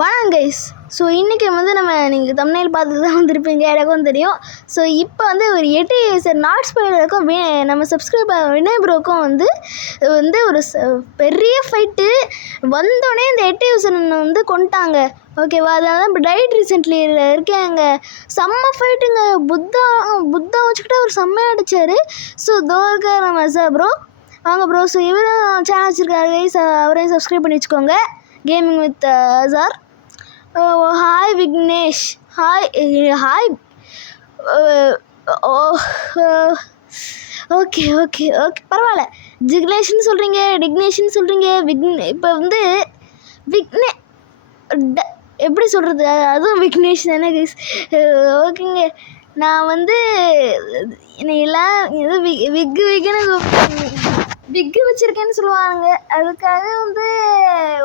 வணக்கம் guys. So இன்றைக்கி வந்து நீங்கள் தம்ப்நெயில் பார்த்துட்டு தான் வந்திருப்பீங்க, எனக்கும் தெரியும். ஸோ இப்போ வந்து ஒரு 8 யூசர் நாட் ஸ்பைலருக்கும் நம்ம சப்ஸ்கிரைபர் வினய் ப்ரோக்கும் வந்து ஒரு பெரிய ஃபைட்டு வந்தோடனே இந்த 8 யூசர் வந்து கொண்டுட்டாங்க. ஓகேவா? அதனால இப்போ டைட் ரீசெண்ட்லி இருக்காங்க. செம்ம ஃபைட்டுங்க. புத்தா வச்சுக்கிட்டு அவர் செம்மையாக அடித்தார். ஸோ தோர்கா நம்ம ப்ரோ வாங்க ப்ரோ. ஸோ இவரும் சேனல் வச்சுருக்காரு கைஸ், அவரையும் சப்ஸ்கிரைப் பண்ணி வச்சுக்கோங்க. Gaming with sir. Hi Vignesh. Hi. Okay okay okay பரவாயில்ல. ஜிக்னேஷன் சொல்கிறீங்க, டிக்னேஷன் சொல்கிறீங்க, இப்போ வந்து எப்படி சொல்கிறது, அதுவும் விக்னேஷ் தானே கைஸ். ஓகேங்க. நான் வந்து என்னையெல்லாம் ஏதோ விக்கு வச்சுருக்கேன்னு சொல்லுவாங்க. அதுக்காக வந்து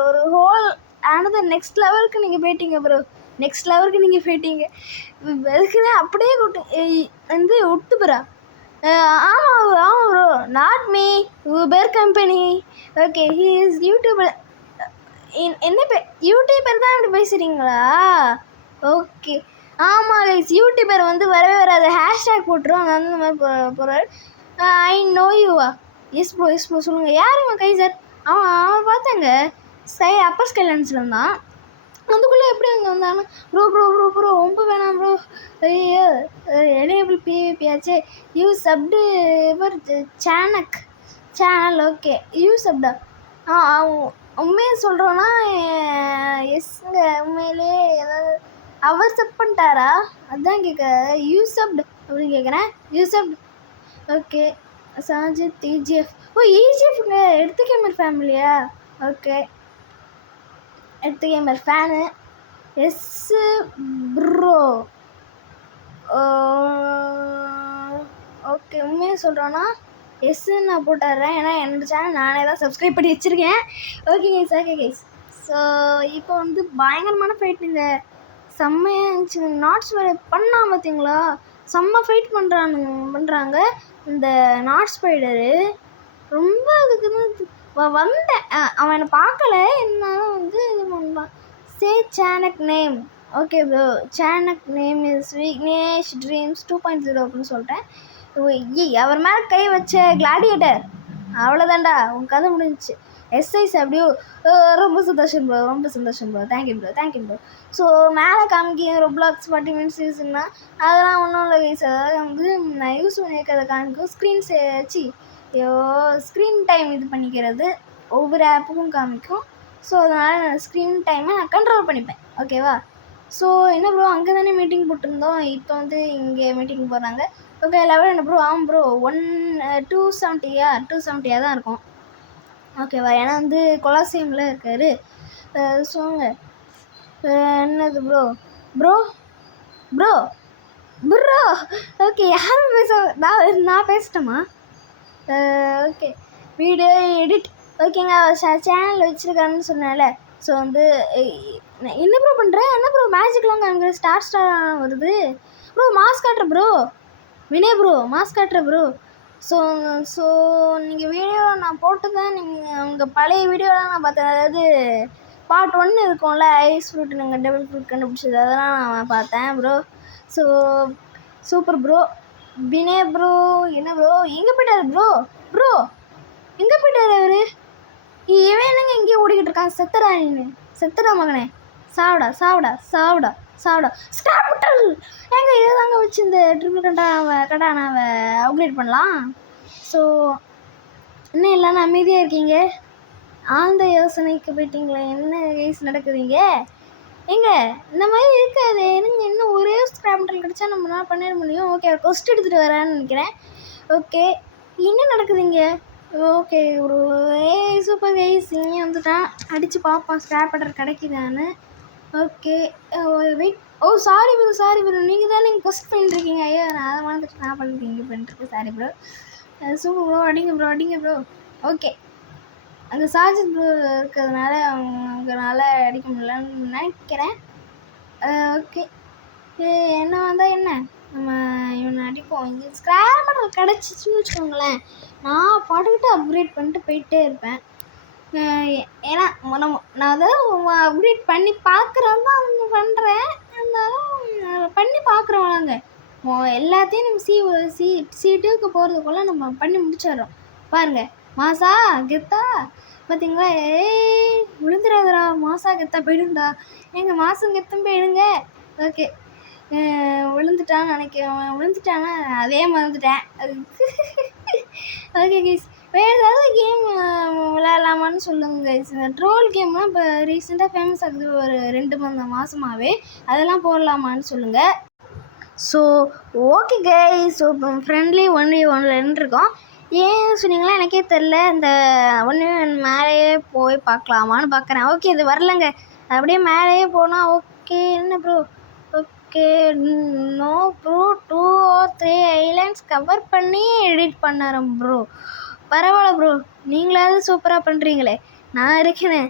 ஒரு நெக்ஸ்ட் லெவலுக்கு நீங்கள் போயிட்டீங்க ப்ரோ. நெக்ஸ்ட் லெவலுக்கு நீங்கள் போயிட்டீங்க. அதுக்கு தான் அப்படியே வந்து விட்டு ப்ரா. ஆமாம் bro. Not me, Uber company. Okay, he is YouTuber. என்ன யூடியூபர் தான் இப்படி பேசுகிறீங்களா? ஓகே. ஆமாம் கைஸ், யூடியூபர் வந்து வரவே வராது. ஹேஷ்டேக் போட்டுரும். அந்த மாதிரி போகிறார். ஐ நோ யூவா? எஸ் ப்ரோ சொல்லுங்கள். யாருங்க கைசர்? அவன் பார்த்தாங்க அப்பர் ஸ்கைலன்ஸில் இருந்தான். அதுக்குள்ளே எப்படி அங்கே வந்தாங்க? ப்ரோ ரொம்ப வேணாம் ப்ரோ. ஐயோ, எனேபிள் பிவிபி ஆச்சு. யூ சப்டு இவர் சேனல். Okay, you சப்டா? உண்மையை சொல்கிறோன்னா எஸ்ங்க. உண்மையிலே ஏதாவது அவர் சப் பண்ணிட்டாரா? அதுதான் யூ சப்டு அப்படின்னு கேட்குறேன். You subbed. Okay. Sajid EGF. இஜிஎஃப்ங்க. எடுத்து கேமர் ஃபேமிலியா? ஓகே, எடுத்து gamer fan. Yes bro. Okay, உண்மையாக சொல்கிறோன்னா எஸ்ன்னு நான் போட்டுறேன். ஏன்னா என்னோடய சேனல் நானே தான் சப்ஸ்கிரைப் பண்ணி வச்சுருக்கேன். Okay guys. ஸோ இப்போ வந்து பயங்கரமான ஃபைட்டுங்க. செம்மையாக இருந்துச்சு. நாட்ஸ் வேறு பண்ணா பார்த்தீங்களா? செம்ம ஃபைட் பண்ணுறாங்க இந்த நாட் ஸ்பைடரு. ரொம்ப அதுக்கு வந்தேன். அவன் என்னை பார்க்கல, என்னாலும் வந்து இது பண்ணான். Say channel name. Okay bro, channel name is Vignesh dreams 2.0 அப்படின்னு சொல்லிட்டேன். அவர் மேலே கை வச்ச கிளாடியேட்டர். அவ்வளோதான்டா, உன் கதை முடிஞ்சிச்சு. எஸ்ஐஸ் அப்படியோ. ரொம்ப சந்தோஷம் ப்ரோ. Thank you bro. ஸோ மேலே காமிக்க ரொப்ளாக்ஸ் 40 minutes யூஸ்னா அதெல்லாம் ஒன்றும் இல்லை கைஸ். அதாவது வந்து நான் யூஸ் பண்ணியிருக்கிறத காமிக்கும். ஸ்க்ரீன் டைம் இது பண்ணிக்கிறது ஒவ்வொரு ஆப்புக்கும் காமிக்கும். ஸோ அதனால் நான் ஸ்க்ரீன் டைமை நான் கண்ட்ரோல் பண்ணிப்பேன். ஓகேவா? ஸோ என்ன ப்ரோ, அங்கே தானே மீட்டிங் போட்டிருந்தோம், இப்போ வந்து இங்கே மீட்டிங் போடுறாங்க. ஓகே, லெவல் என்ன ப்ரோ? ஆமாம் ப்ரோ. 270 தான் இருக்கும். ஓகேவா? ஏன்னா வந்து கொலாசியமில் இருக்கார். சொல்லுங்க. என்னது ப்ரோ. ஓகே, யாரும் நான் பேசிட்டேமா? Okay, video edit. ஓகேங்க. சேனல் வச்சுருக்காருன்னு சொன்னால. ஸோ வந்து என்ன ப்ரோ பண்ணுறேன்? என்ன ப்ரோ மேஜிக்லாம் காமிக்கிற? ஸ்டார் வருது ப்ரோ. மாஸ்க் காட்டுற ப்ரோ. வினய் ப்ரோ மாஸ்க் காட்டுற ப்ரோ. ஸோ நீங்கள் வீடியோ நான் போட்டு தான் நீங்கள் உங்கள் பழைய வீடியோலாம் நான் பார்த்தேன். அதாவது பார்ட் 1 இருக்கும்ல, ஐஸ் ஃப்ரூட் நாங்கள் டபுள் ஃப்ரூட் கண்டுபிடிச்சது, அதெல்லாம் நான் பார்த்தேன் bro. So super bro. Vinay bro என்ன ப்ரோ எங்கே போயிட்டாரு ப்ரோ எங்கே போயிட்டாரு அவரு? இவன் என்னங்க இங்கேயே ஓடிக்கிட்டு இருக்கான்? செத்துடா மகனே. சாப்பிடா ஸ்கிராப் விட்டல். ஏங்க இதுதாங்க வச்சு இந்த ட்ரிபிள் கட்டானாவை அப்கிரேட் பண்ணலாம். ஸோ இன்னும் இல்லைன்னா அமைதியாக இருக்கீங்க, ஆழ்ந்த யோசனைக்கு போயிட்டீங்களே. என்ன கைஸ் நடக்குதுங்க? ஏங்க இந்த மாதிரி இருக்காது. என்னங்க இன்னும் ஒரே ஸ்கிராப் விட்டல் கிடச்சா நம்மளால் பண்ணிட முடியும். ஓகே, கொஸ்ட் எடுத்துகிட்டு வரேன்னு நினைக்கிறேன். ஓகே, என்ன நடக்குதுங்க? ஓகே ஒரு சூப்பர் கைஸ். இங்கே வந்துட்டான், அடித்து பார்ப்பான் ஸ்கிராப் விட்டல் கிடைக்குதான்னு. Okay wait. Sorry bro. நீங்கள் தான் நீங்கள் கொஸ்ட் பண்ணிட்டுருக்கீங்க. ஐயோ, நான் அதை வந்துட்டு நான் பண்ணிருக்கீங்க பண்ணிட்டுருக்கேன். Sorry bro. Super bro. அடிங்க ப்ரோ. ஓகே, அந்த சார்ஜர் ப்ரோ இருக்கிறதுனால அவங்களால அடிக்க முடியலன்னு நினைக்கிறேன். ஓகே, என்ன வந்தால் என்ன, நம்ம இவனை அடிப்போம். இங்கே ஸ்கிராப் விட்டல் கிடச்சிச்சின்னு வச்சுக்கோங்களேன், நான் பாட்டுக்கிட்டு அப்கிரேட் பண்ணிட்டு போயிட்டே இருப்பேன். ஏன்னா நான் அதை அப்டேட் பண்ணி பார்க்குறோம் தான் பண்ணுறேன். இருந்தாலும் பண்ணி பார்க்குறோம் நாங்கள் எல்லாத்தையும் நம்ம C2க்கு போகிறதுக்குள்ளே நம்ம பண்ணி முடிச்சிடுறோம். பாருங்கள் மாசா கெத்தா பார்த்தீங்களா? விழுந்துடாதடா, மாசா கெத்தா போயிடும்டா. எங்கள் மாதம் கெத்தும் போயிடுங்க. ஓகே விழுந்துட்டான்னு நினைக்கிறேன். விழுந்துட்டானா அதே மறந்துட்டேன். ஓகே கைஸ், வேறு ஏதாவது கேம் விளையாடலாமான்னு சொல்லுங்கள் கைஸ். இந்த ட்ரோல் கேம்லாம் இப்போ ரீசெண்டாக ஃபேமஸ் ஆகுது ஒரு 2 மாதமாகவே. அதெல்லாம் போடலாமான்னு சொல்லுங்கள். ஸோ ஓகே கைஸ், ஸோ இப்போ ஃப்ரெண்ட்லி 1v1 இருக்கோம். ஏன் சொன்னீங்களா எனக்கே தெரில. இந்த 1v1 மேலேயே போய் பார்க்கலாமான்னு பார்க்குறேன். ஓகே இது வரலங்க, அப்படியே மேலேயே போனால் ஓகே. என்ன bro? Okay no bro, 2 or 3 islands cover பண்ணி எடிட் பண்ணறேன் ப்ரோ. பரவாயில்ல ப்ரோ, நீங்களாவது சூப்பராக பண்ணுறீங்களே. நான் இருக்கேனே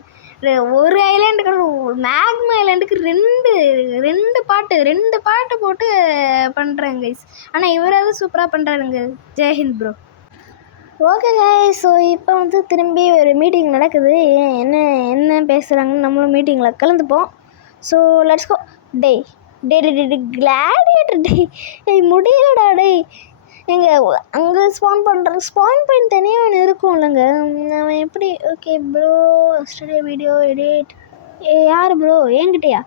ஒரு ஐலாண்டுக்கு மேக்மா ஐலாண்டுக்கு ரெண்டு பாட்டு போட்டு பண்ணுறேன் கைஸ். ஆனால் இவராவது சூப்பராக பண்ணுறாருங்க. ஜெய்ஹிந்த் ப்ரோ. ஓகே கைஸ், ஸோ இப்போ வந்து திரும்பி ஒரு மீட்டிங் நடக்குது. என்ன பேசுகிறாங்கன்னு நம்மளும் மீட்டிங்கில் கலந்துப்போம். So let's go. கிளாடியேட்டர் முடியலடா டேய். அங்கே ஸ்பான் பாயிண்ட் தனியாக ஒன்று இருக்கும் இல்லைங்க, அவன் எப்படி? Okay bro, studio video edit. யார் ப்ரோ? என்கிட்டயா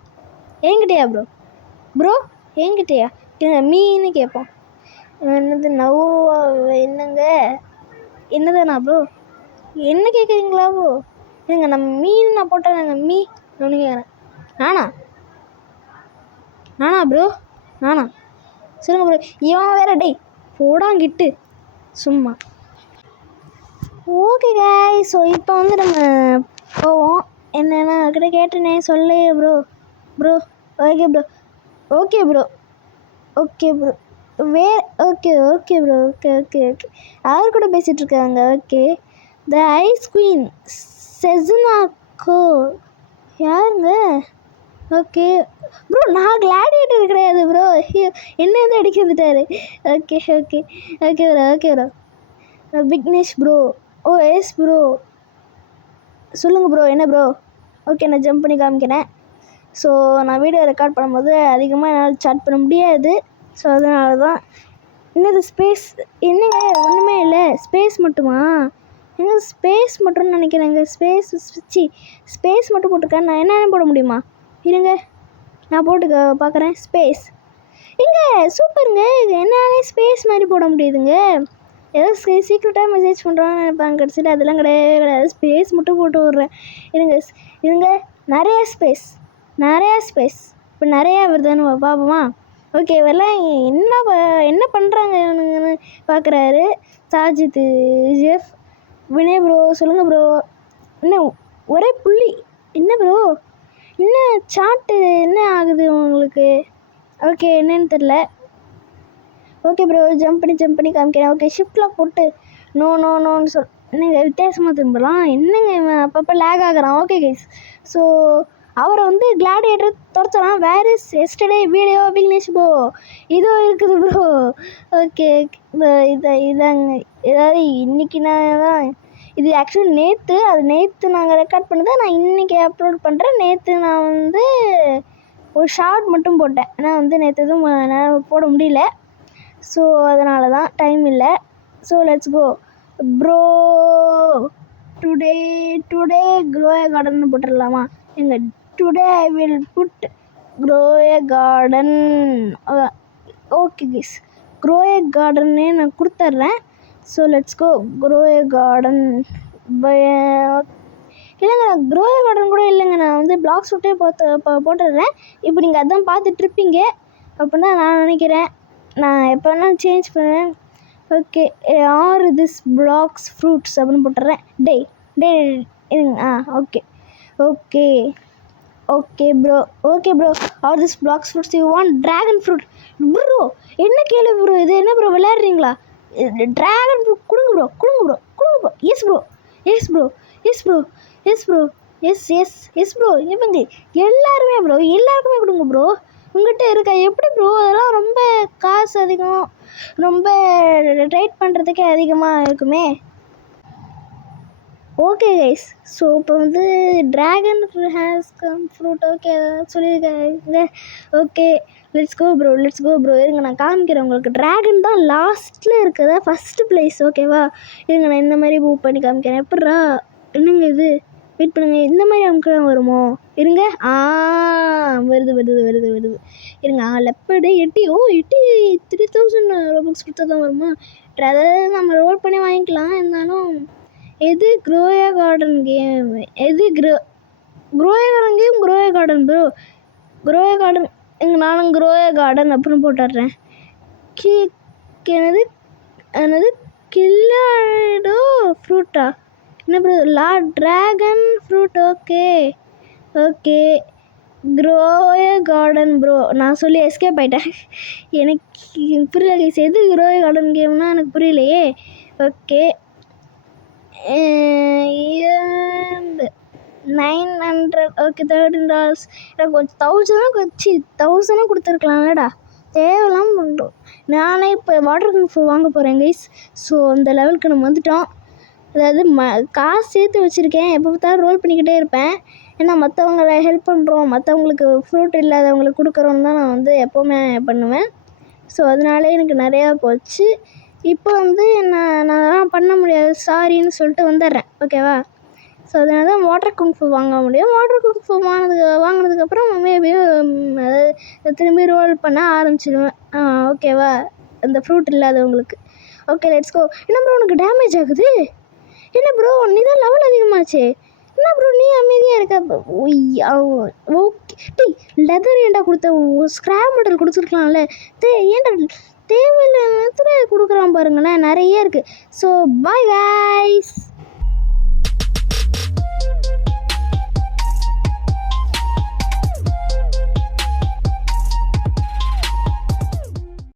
ப்ரோ என்கிட்டயா? மீன்னு கேட்போம். என்னது நவ்? என்னதானா ப்ரோ? என்ன கேட்குறீங்களா ப்ரோ? இல்லைங்க நான் மீன் நான் போட்டேன். நாங்கள் மீ ஒன்று கேட்குறேன். நானா ப்ரோ? சொல்லுங்கள் ப்ரோ. இவன் வேற டேய் போடாங்கிட்டு சும்மா. ஓகே காய், ஸோ இப்போ வந்து நம்ம போவோம். என்னென்னா கிட்ட கேட்டேனே சொல்லு bro. Okay bro okay bro. அவர் கூட பேசிகிட்ருக்காங்க. ஓகே, த ஐஸ் குவீன் செசுனாக்கோ யாருங்க? ஓகே ப்ரோ, நான் கிளாடியேட்டர் கிடையாது ப்ரோ. என்ன வந்து அடிக்க வந்துட்டாரு. Okay bro. Vignesh bro. Oh yes bro, சொல்லுங்கள் ப்ரோ. என்ன ப்ரோ? ஓகே, நான் ஜம்ப் பண்ணி காமிக்கிறேன். ஸோ நான் வீடியோ ரெக்கார்ட் பண்ணும்போது அதிகமாக என்னால் சாட் பண்ண முடியாது. ஸோ அதனால தான். என்னது ஸ்பேஸ்? என்னங்க ஒன்றுமே இல்லை, ஸ்பேஸ் மட்டுமா? ஸ்பேஸ் மட்டும்னு நினைக்கிறேங்க. ஸ்பேஸ் மட்டும் போட்டிருக்கேன். நான் என்னென்ன போட முடியுமா? இருங்க நான் போட்டு பார்க்குறேன். ஸ்பேஸ் இங்கே சூப்பருங்க. என்னாலே ஸ்பேஸ் மாதிரி போட முடியுதுங்க. ஏதோ சீக்ரெட்டாக மெசேஜ் பண்ணுறான்னு நினைப்பாங்க. கடைசியில் அதெல்லாம் கிடையாது. ஸ்பேஸ் மட்டும் போட்டு விட்றேன். இருங்க நிறையா ஸ்பேஸ் இப்போ நிறையா வருதுன்னு பார்ப்போமா? ஓகே, இவரெல்லாம் என்ன பண்ணுறாங்க இவனுங்கன்னு பார்க்குறாரு. Sajid, Jeff, Vinay bro. சொல்லுங்கள் ப்ரோ. என்ன ஒரே புள்ளி? என்ன ப்ரோ, என்ன சாட்டு என்ன ஆகுது உங்களுக்கு? ஓகே, என்னன்னு தெரில. ஓகே ப்ரோ, ஜம்ப் பண்ணி காமிக்கிறேன். ஓகே, ஷிஃப்ட்லாம் போட்டு நோன்னு என்னங்க வித்தியாசமாக திரும்பலாம். என்னங்க இவன் அப்பப்போ லேக் ஆகுறான். ஓகே கைஸ், ஸோ அவரை வந்து கிளாடியேட்டர் துரத்துறான். Where is yesterday video Vignesh bro? இதோ இருக்குது ப்ரோ. ஓகே இதாங்க. ஏதாவது இன்றைக்கி நான் தான் இது ஆக்சுவலி நேற்று நாங்கள் ரெக்கார்ட் பண்ணதை நான் இன்றைக்கி அப்லோட் பண்ணுறேன். நேற்று நான் வந்து ஒரு ஷார்ட் மட்டும் போட்டேன். ஏன்னா வந்து நேற்று எதுவும் என்னால் போட முடியல. ஸோ அதனால தான் டைம் இல்லை. So let's go bro. Today grow a garden போட்டுடலாமா? Today I will put grow a garden. Okay guys, grow a கார்டன்னே நான் கொடுத்துட்றேன். So let's go grow a garden. இல்லைங்க, நான் க்ரோ ஏ கார்டன் கூட இல்லைங்க. நான் வந்து பிளாக்ஸ் விட்டே போட்டுடுறேன். இப்போ நீங்கள் அதான் பார்த்துட்ருப்பீங்க அப்படின்னு தான் நான் நினைக்கிறேன். நான் எப்போ வேணால் சேஞ்ச் பண்ணுவேன். Okay, are this Blox Fruits அப்படின்னு போட்டுடுறேன். டே இருங்க. Okay bro. Are this Blox Fruits you want dragon fruit bro? என்ன கேளு ப்ரோ, இது என்ன ப்ரோ விளையாடுறீங்களா? ட்ராகன் ஃப்ரூட் கொடுங்க ப்ரோ. Yes bro. இவங்க எல்லாருக்குமே கொடுங்க ப்ரோ. உங்கள்கிட்ட இருக்கா எப்படி ப்ரோ? அதெல்லாம் ரொம்ப காசு அதிகம், ரொம்ப ட்ரேட் பண்ணுறதுக்கே அதிகமாக இருக்குமே. ஓகே கைஸ், ஸோ இப்போ வந்து dragon has come fruit okay சொல்லியிருக்காங்க. ஓகே லெட்ஸ் கோ ப்ரோ இருங்க நான் காமிக்கிறேன் உங்களுக்கு. ட்ராகன் தான் லாஸ்ட்டில் இருக்குதா ஃபஸ்ட்டு ப்ளேஸ் ஓகேவா. இருங்க நான் இந்த மாதிரி மூவ் பண்ணி காமிக்கிறேன். எப்பட்றா என்னங்க இது, வெயிட் பண்ணுங்கள், இந்த மாதிரி அமுக்கலாம் வருமோ, இருங்க. வருது இருங்க. லெப்பர்டு எட்டி 3000 ரோபக்ஸ் கொடுத்தா தான் வருமா. அதாவது நம்ம ரோல் பண்ணி வாங்கிக்கலாம். இருந்தாலும் எது க்ரோயா கார்டன் கேம், எது grow a garden game, grow a garden bro, grow a garden. எங்க நானும் க்ரோயா கார்டன் அப்படின்னு போட்டுடுறேன். என்னது கில்லாடோ ஃப்ரூட்டா என்ன bro, dragon fruit. Okay grow a garden bro, நான் சொல்லி எஸ்கேப் ஆகிட்டேன். எனக்கு புரியல கைஸ், எது க்ரோயா கார்டன் கேம்னா எனக்கு புரியலையே. ஓகே 900 ஓகே $13 எனக்கு கொஞ்சம் 1000 கொடுத்துருக்கலாம்லடா, தேவையில்லாமல் பண்ணுறோம். நானே இப்போ வாட்டர் கன்ஃபு வாங்க போகிறேன் கைஸ். ஸோ அந்த லெவலுக்கு நம்ம வந்துட்டோம். அதாவது காசு சேர்த்து வச்சுருக்கேன், எப்போ பார்த்தாலும் ரோல் பண்ணிக்கிட்டே இருப்பேன். ஏன்னா மற்றவங்களை ஹெல்ப் பண்ணுறோம், மற்றவங்களுக்கு ஃப்ரூட் இல்லாதவங்களுக்கு கொடுக்குறோன்னு தான் நான் வந்து எப்போவுமே பண்ணுவேன். ஸோ அதனால எனக்கு நிறையா போச்சு. இப்போ வந்து நான் பண்ண முடியாது சாரின்னு சொல்லிட்டு வந்துடுறேன் ஓகேவா. ஸோ அதனால தான் வாட்டர் குங்ஃபு வாங்க முடியும். வாட்டர் குங்ஃபு வாங்கினதுக்கப்புறம் மேபி திரும்பி ரோல் பண்ண ஆரம்பிச்சிடுவேன் ஓகேவா, அந்த ஃப்ரூட் இல்லாதவங்களுக்கு. Okay let's go. என்ன ப்ரோ உனக்கு டேமேஜ் ஆகுது, என்ன ப்ரோ நீ தான் லெவல் அதிகமாச்சு, என்ன ப்ரோ நீ அமைதியாக இருக்க. ஓகே லெதர் ஏன்டா கொடுத்த, ஸ்க்ராப் மெட்டல் கொடுத்துருக்கலாம்ல. ஏன்டா தேவையில்லை கொடுக்குறான் பாருங்களேன், நிறைய இருக்குது. So bye guys.